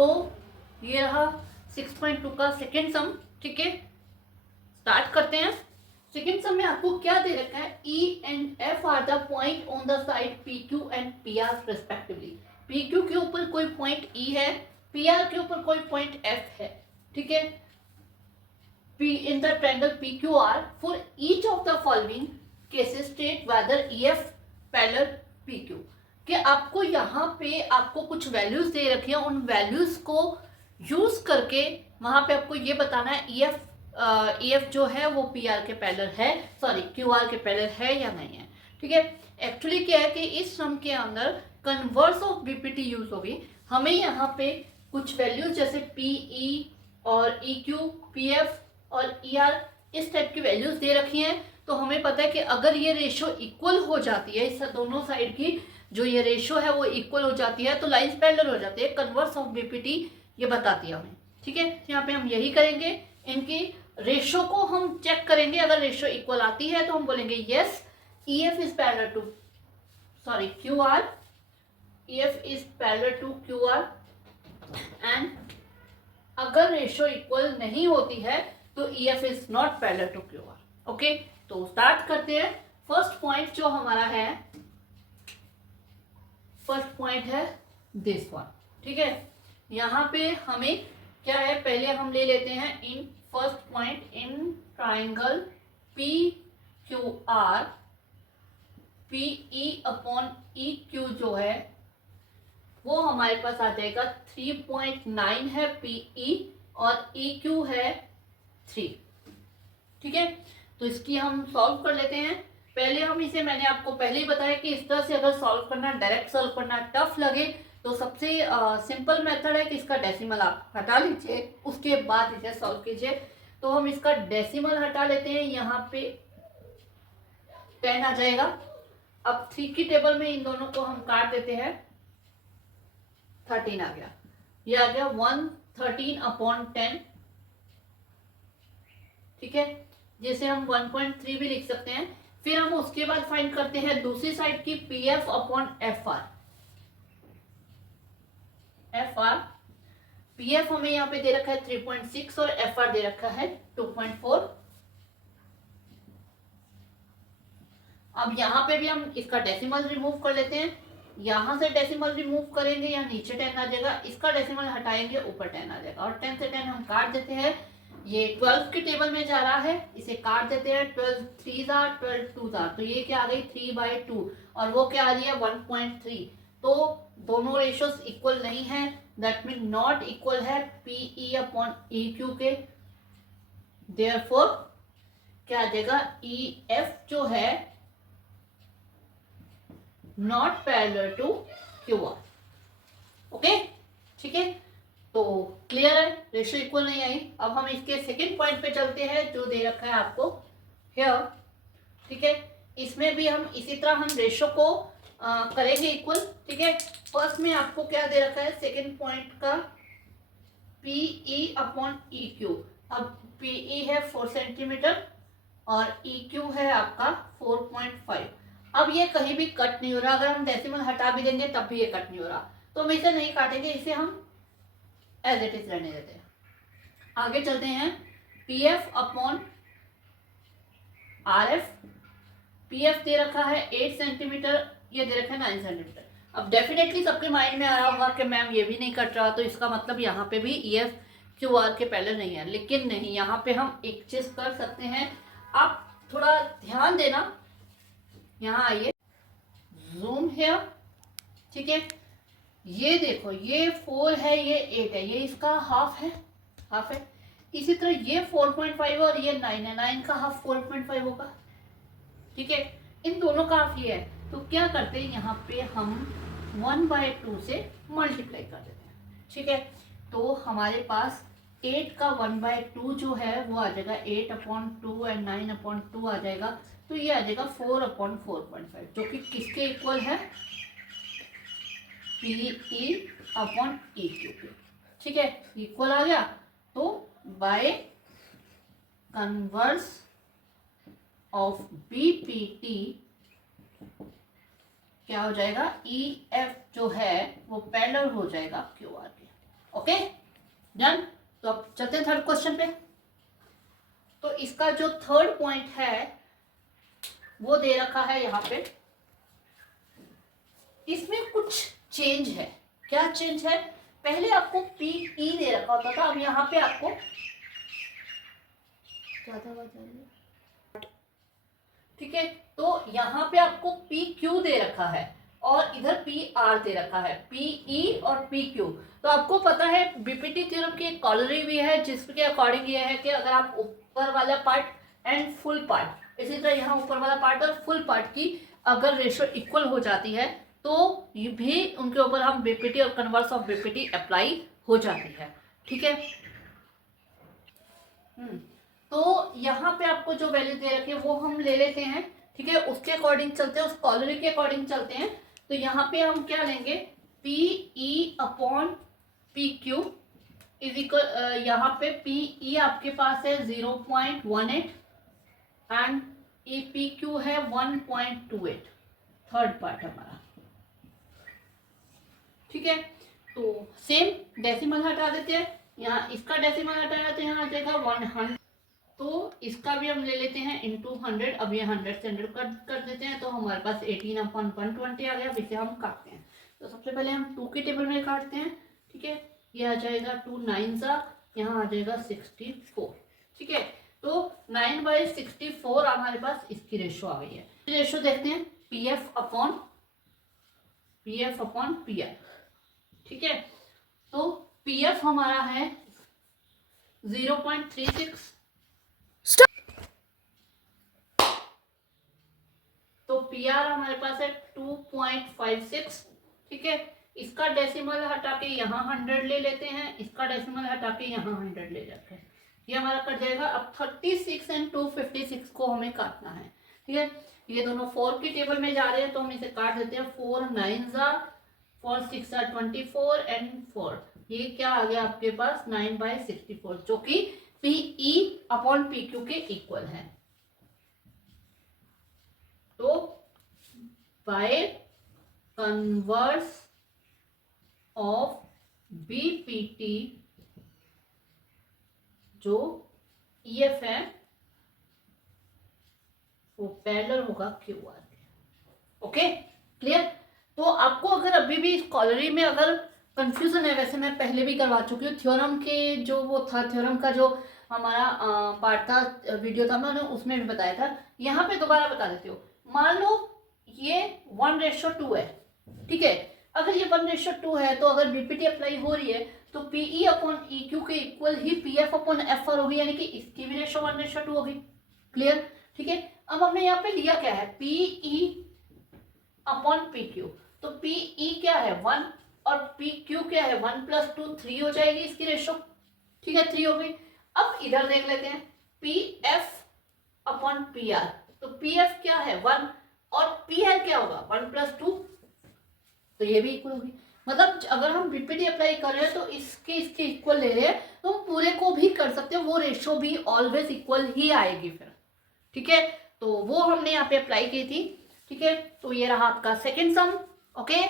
तो ये रहा 6.2 का सेकेंड सम। ठीक है, स्टार्ट करते हैं। सेकेंड सम में आपको क्या दे रखा है, E and F are the point on the side PQ and PR respectively. PQ के ऊपर कोई पॉइंट E है, PR के ऊपर कोई पॉइंट F है। ठीक है, P in the triangle PQR for each of the following cases state whether EF parallel PQ। कि आपको यहाँ पे आपको कुछ वैल्यूज दे रखी है, उन वैल्यूज को यूज करके वहां पे आपको ये बताना है EF जो है वो PR के पैरेलल है, सॉरी QR के पैरेलल है या नहीं है। ठीक है, एक्चुअली क्या है कि इस सम के अंदर कन्वर्स ऑफ BPT यूज होगी। हमें यहाँ पे कुछ वैल्यूज जैसे PE और EQ, PF और ER इस टाइप की वैल्यूज दे रखी हैं। तो हमें पता है कि अगर ये रेशो इक्वल हो जाती है, इस दोनों साइड की जो ये रेशो है वो इक्वल हो जाती है तो लाइंस पैरेलल हो जाती है। कन्वर्स ऑफ BPT ये बताती है हमें। ठीक है, यहाँ पे हम यही करेंगे, इनकी रेशो को हम चेक करेंगे। अगर रेशो इक्वल आती है तो हम बोलेंगे yes EF is parallel to QR, EF is parallel to QR। And अगर रेशो इक्वल नहीं होती है तो EF is not parallel to QR। Okay, तो स्टार्ट करते हैं। फर्स्ट पॉइंट जो हमारा है, फर्स्ट पॉइंट है दिस वन। ठीक है, यहाँ पे हमें क्या है, पहले हम ले लेते हैं in first point in triangle PQR, PE upon EQ जो है वो हमारे पास आ जाएगा 3.9 है PE और EQ है 3। ठीक है, तो इसकी हम सॉल्व कर लेते हैं। पहले हम इसे, मैंने आपको पहले ही बताया कि इस तरह से अगर सॉल्व करना, डायरेक्ट सॉल्व करना टफ लगे तो सबसे सिंपल मेथड है कि इसका डेसिमल आप हटा लीजिए, उसके बाद इसे सॉल्व कीजिए। तो हम इसका डेसिमल हटा लेते हैं, यहाँ पे 10 आ जाएगा। अब 3 की टेबल में इन दोनों को हम काट देते हैं, 13 आ गया। ये आ गया 113 अपॉन 10। ठीक है, जिसे हम 1.3 भी लिख सकते हैं। फिर हम उसके बाद फाइंड करते हैं दूसरी साइड की PF अपॉन FR। PF हमें यहाँ पे दे रखा है 3.6 और FR दे रखा है 2.4। अब यहाँ पे भी हम इसका डेसिमल रिमूव कर लेते हैं। यहाँ से डेसिमल रिमूव करेंगे, यहाँ नीचे 10 आ जाएगा, इसका डेसिमल हटाएंगे ऊपर 10 आ जाएगा और 10 से 10 हम काट देते हैं। ये 12 की टेबल में जा रहा है, इसे काट देते हैं। 12 3 आर 12 2 आर, तो ये क्या आ गई 3/2 और वो क्या आ रही है 1.3। तो दोनों रेशियोज इक्वल नहीं है, दैट मीन नॉट इक्वल है PE अपॉन EQ के। देयरफॉर क्या आ जाएगा, EF जो है not parallel to QR। Okay, ठीक है, तो क्लियर है, रेशियो इक्वल नहीं आई। अब हम इसके सेकंड पॉइंट पे चलते हैं जो दे रखा है आपको हियर। ठीक है, इसमें भी हम इसी तरह हम रेशियो को करेंगे इक्वल। ठीक है, फर्स्ट में आपको क्या दे रखा है, सेकंड पॉइंट का PE अपॉन EQ। अब PE है 4 सेंटीमीटर और EQ है आपका 4.5। अब ये कहीं भी कट नहीं हो रहा, अगर हम डेसिमल हटा भी देंगे तब भी ये कट नहीं हो रहा, तो हम इसे नहीं काटेंगे, इसे हम एज इट इज रहने देते हैं। आगे चलते हैं, PF अपॉन RF। PF दे रखा है 8 सेंटीमीटर, ये दे रखा है 9 सेंटीमीटर। अब डेफिनेटली सबके माइंड में आ रहा होगा कि मैम ये भी नहीं कट रहा, तो इसका मतलब यहाँ पे भी EF QR के पैरेलल नहीं है। लेकिन नहीं, यहाँ पे हम एक चीज कर सकते हैं, आप थोड़ा ध्यान देना। यहाँ आइए, जूम है। ठीक है, ये देखो, ये 4 है, ये 8 है, ये इसका हाफ है, हाफ है। इसी तरह ये 4.5 और ये 9 है, 9 का हाफ 4.5 होगा। ठीक है, इन दोनों का हाफ ये है, तो क्या करते हैं, यहाँ पे हम 1/2 से मल्टीप्लाई कर देते हैं। ठीक है, तो हमारे पास 8 का 1/2 जो है वो आ जाएगा 8/2 एंड 9/2 आ जाएगा, तो ये आ जाएगा 4/4.5, जो कि किसके इक्वल है, PE अपॉन EQ के। ठीक है, इक्वल आ गया, तो बाय कन्वर्स ऑफ BPT क्या हो जाएगा, EF जो है वो पैरेलल हो जाएगा QR के। Okay done. तो अब चलते हैं थर्ड क्वेश्चन पे। तो इसका जो थर्ड पॉइंट है वो दे रखा है यहाँ पे। इसमें कुछ चेंज है। क्या चेंज है? पहले आपको PE दे रखा होता था, अब यहाँ पे आपको ठीक है, तो यहाँ पे आपको PQ दे रखा है और इधर PR दे रखा है, PE और PQ। तो आपको पता है बीपीटी थ्योरम की एक कॉलरी भी है जिसके अकॉर्डिंग ये है कि अगर आप ऊपर वाला पार्ट एंड फुल पार्ट, इसी तरह यहाँ ऊपर वाला पार्ट और फुल पार्ट की अगर रेशियो इक्वल हो जाती है तो ये भी उनके ऊपर हम बीपीटी और कन्वर्स ऑफ बीपीटी अप्लाई हो जाती है। ठीक है, तो यहाँ पे आपको जो वैल्यू दे रखी है वो हम ले लेते हैं। ठीक है, उसके अकॉर्डिंग चलते हैं, उस कॉलरी के अकॉर्डिंग चलते हैं। तो यहाँ पे हम क्या लेंगे, PE upon PQ is equal, यहाँ पे PE आपके पास है 0.18 एंड PQ है 1.28, थर्ड पार्ट हमारा। ठीक है, तो सेम डेसिमल हटा देते हैं, यहाँ इसका डेसिमल हटाया तो यहाँ आ जाएगा 100। तो इसका भी हम ले लेते हैं इंटू 100। अब ये 100 से 100 कट कर देते हैं तो हमारे पास 18/120 आ गया। इसे हम काटते हैं, तो सबसे पहले हम 2 के टेबल में काटते हैं। ठीक है, ये आ जाएगा 2 9 यहाँ आ जाएगा 64। ठीक है, तो 9/64 हमारे पास इसकी रेशो आ गई है। रेशो देखते हैं, PF अपॉन PR। ठीक है, तो PF हमारा है 0.36, तो PR हमारे पास है 2.56। ठीक है, इसका डेसिमल हटा के यहाँ 100 ले लेते हैं, इसका डेसिमल हटा के यहाँ 100 ले जाते हैं, ये हमारा कट जाएगा। अब 36 एंड 256 को हमें काटना है। ठीक है, ये दोनों 4 की टेबल में जा रहे हैं तो हम इसे काट देते हैं। 4 9 4 6 24 एंड 4, ये क्या आ गया आपके पास 9/64, जो कि PE अपॉन PQ के इक्वल है। तो बाय कन्वर्स ऑफ बीपीटी जो EF है वो पैरेलल होगा QR के। Okay clear? तो आपको अगर अभी भी स्कॉलरी में अगर कंफ्यूजन है, वैसे मैं पहले भी करवा चुकी हूँ, थ्योरम के जो वो था, थ्योरम का जो हमारा पार्ट था, वीडियो था, मैंने उसमें भी बताया था। यहाँ पे दोबारा बता देती हूँ। मान लो ये 1:2 है। ठीक है, अगर ये 1:2 है तो अगर बीपीटी अप्लाई हो रही है तो PE अपॉन EQ के इक्वल ही PF अपॉन FR होगी, यानी कि इसकी भी रेशो 1:2 होगी। क्लियर? ठीक है, अब हमने यहाँ पे लिया क्या है, PE अपॉन PQ। तो PE क्या है 1 और PQ क्या है 1 + 2 3 हो जाएगी इसकी रेशो। ठीक है, 3 हो गई। अब इधर देख लेते हैं, PF अपॉन PR। तो PF क्या है 1 और PR क्या होगा 1 + 2, तो ये भी इक्वल होगी। मतलब अगर हम बीपीटी अप्लाई कर रहे हैं तो इसके इक्वल ले रहे हैं तो हम पूरे को भी कर सकते हैं, वो रेशो भी ऑलवेज इक्वल ही आएगी फिर। ठीक है, तो वो हमने यहाँ पे अप्लाई की थी। ठीक है, तो ये रहा आपका सेकेंड सम। ओके।